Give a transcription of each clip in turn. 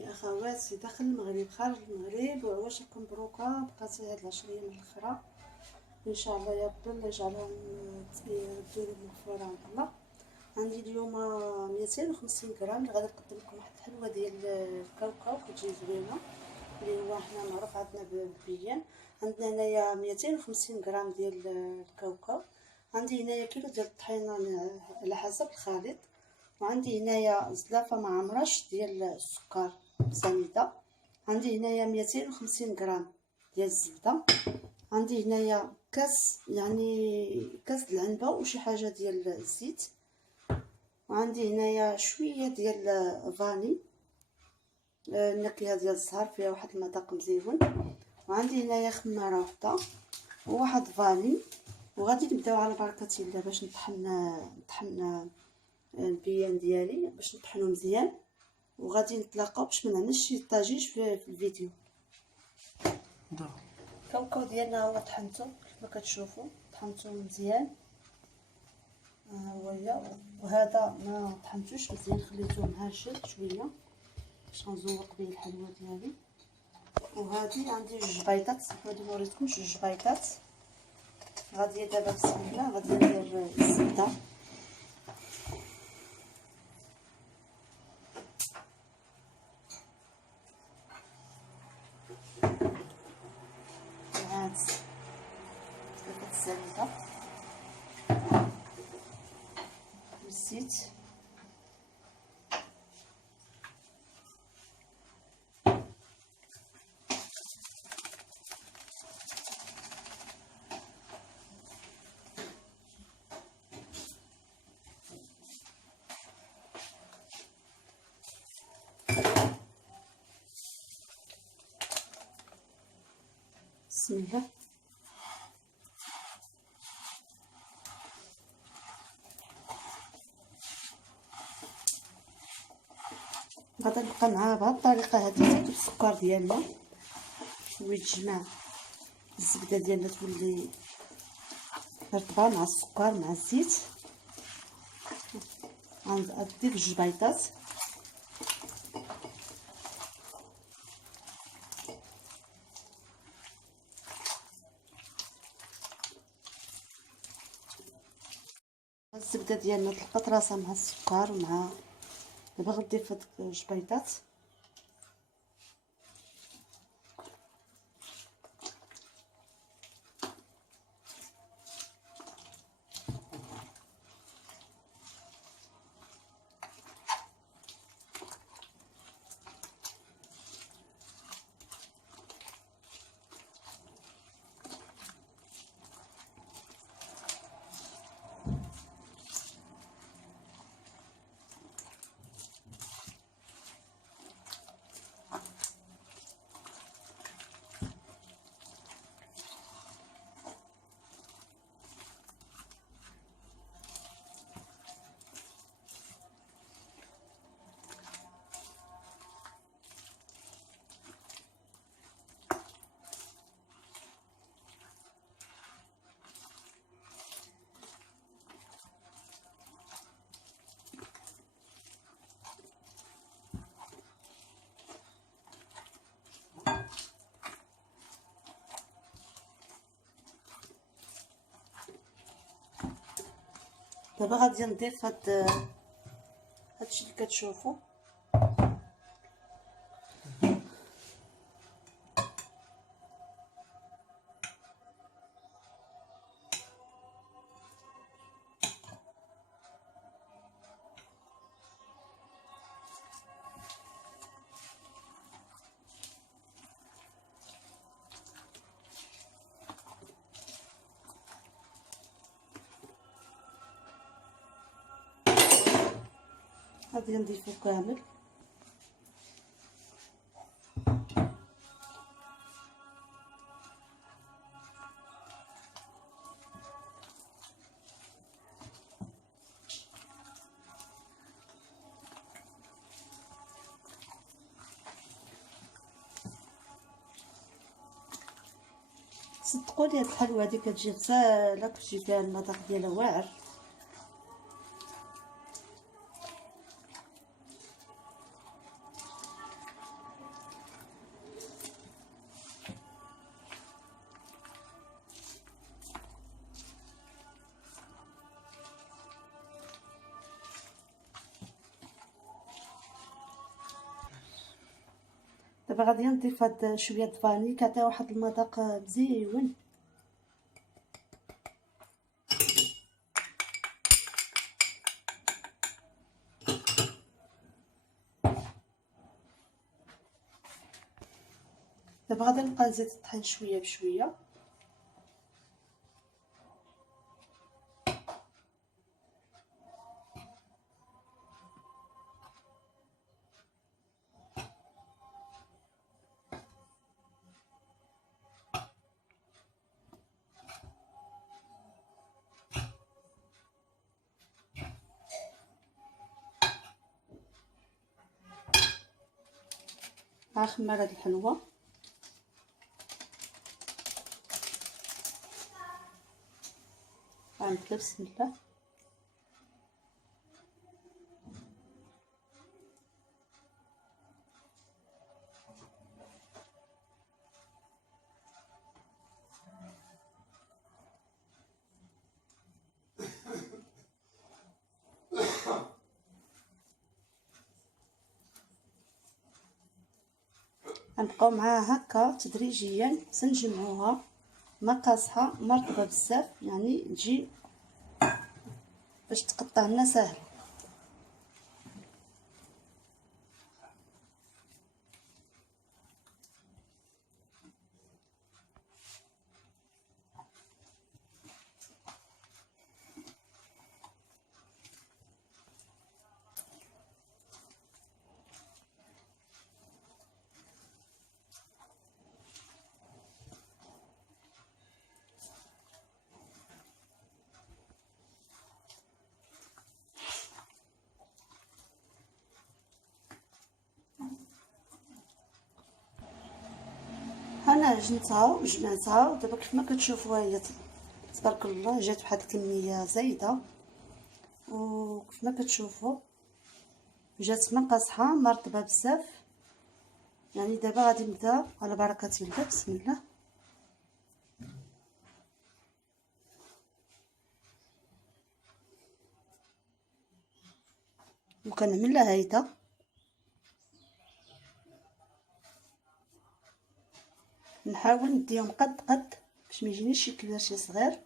إخواني أخواتي داخل المغرب خارج المغرب، وعواشركم مبروكة. بقات هاد العشرية من الأخرى إن شاء الله يا رب الله يجعلهم يردوا مغفورة عند الله. عندي اليوم 250 غرام اللي غادي نقدم لكم واحد الحلوة ديال الكاوكاو كتجي زوينة، اللي هو حنا معروف عندنا بالبيان. عندنا هنايا 250 غرام ديال الكاوكاو، عندي هنايا كيلو ديال الطحينة على حسب الخليط، وعندي هنايا زلافه مع مرش ديال السكر سنيده، عندي هنايا 250 غرام ديال الزبده، عندي هنايا كاس يعني كاس العنبه وشي حاجه ديال الزيت، وعندي هنايا شويه ديال فاني النكهه ديال الزهر فيها واحد المذاق مزيون، وعندي هنايا خماره وحده وواحد فاني. وغادي نبداو على بركه الله باش نطحن البيان ديالي باش نطحنو مزيان، وغادي نتلاقاو باش ما نعملش شي طاجيج في الفيديو. الكاوكاو ديالنا هو طحنتو كيف ما كتشوفوا، طحنتو مزيان هويا، وهذا ما طحنتوش مزيان خليته مهرشل شويه باش غنزوق به الحلوه ديالي. وهذه عندي جوج بيضات، غادي نوريكم جوج بيضات. غادي دابا بسم الله غادي ندير الزبده مع الزبده والزيت، بسم الله. غادي نبقى معاه بهاد الطريقه هادي حتى السكر ديالنا ويتجمع، الزبده ديالنا تولي رطبه مع السكر مع الزيت. غندير جوج بيضات، الزبده ديالنا طلقت راسها مع السكر ومع دابا غنضيف هاد جوج بيضات. دابا غادي نضيف هادشي اللي كتشوفوا. غادي نضيفو كامل. صدقوني هاد الحلوه هادي كتجي غزاله، كتجي فيها المذاق ديالها واعر. دابا غادي نضيف هاد شويه د فاني كيعطي واحد المذاق مزيون. دابا غادي نبقى نزيد الطحين شويه بشويه. غنخمر هاد الحلوه. غنبدا بسم الله. غنبقاو معاها هكا تدريجيا سنجمعوها ما قاصحه ما رطبه بزاف، يعني تجي باش تقطع لنا ساهل. انا عجنتها وجمعتها، ودابا كيف ما كتشوفوا هي تبارك الله جات بواحد الكميه زايده، وكيف ما كتشوفوا جات ما قاصحه ما رطبه بزاف. يعني دابا غادي نبدا على بركه الله. بسم الله. وكنعمل لها هيدا، نحاول نديهم قد قد باش ما يجينيش شي كبير شي صغير.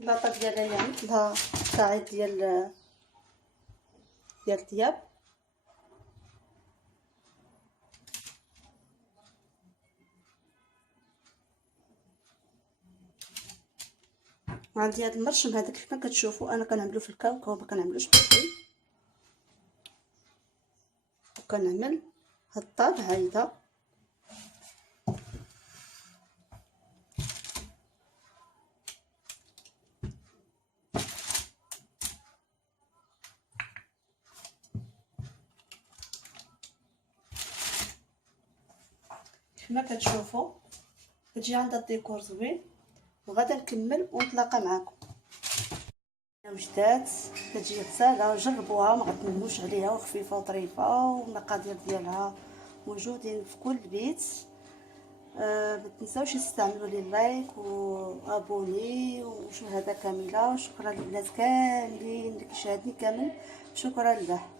اللاطه ديالها يعني فيها قطعات ديال الثياب. وعندي هذا المرشم هذا كيف ما كتشوفوا انا كنعملو في الكاوكاو، ما كنعملوش بالطين. وكنعمل هاد الطابع هيدا. كما كتشوفوا كتجي عندها الديكور زوين، وغادا نكمل ونتلاقى معكم. وجدات كتجي غساله، جربوها ما غتندموش عليها، وخفيفه وظريفه، والمقادير ديالها موجودين في كل بيت. ما تنساوش تستعملوا لي لايك وابوني ومشاهده كامله. وشكرا للناس كاملين اللي كيشاهدني كامل، شكرا له.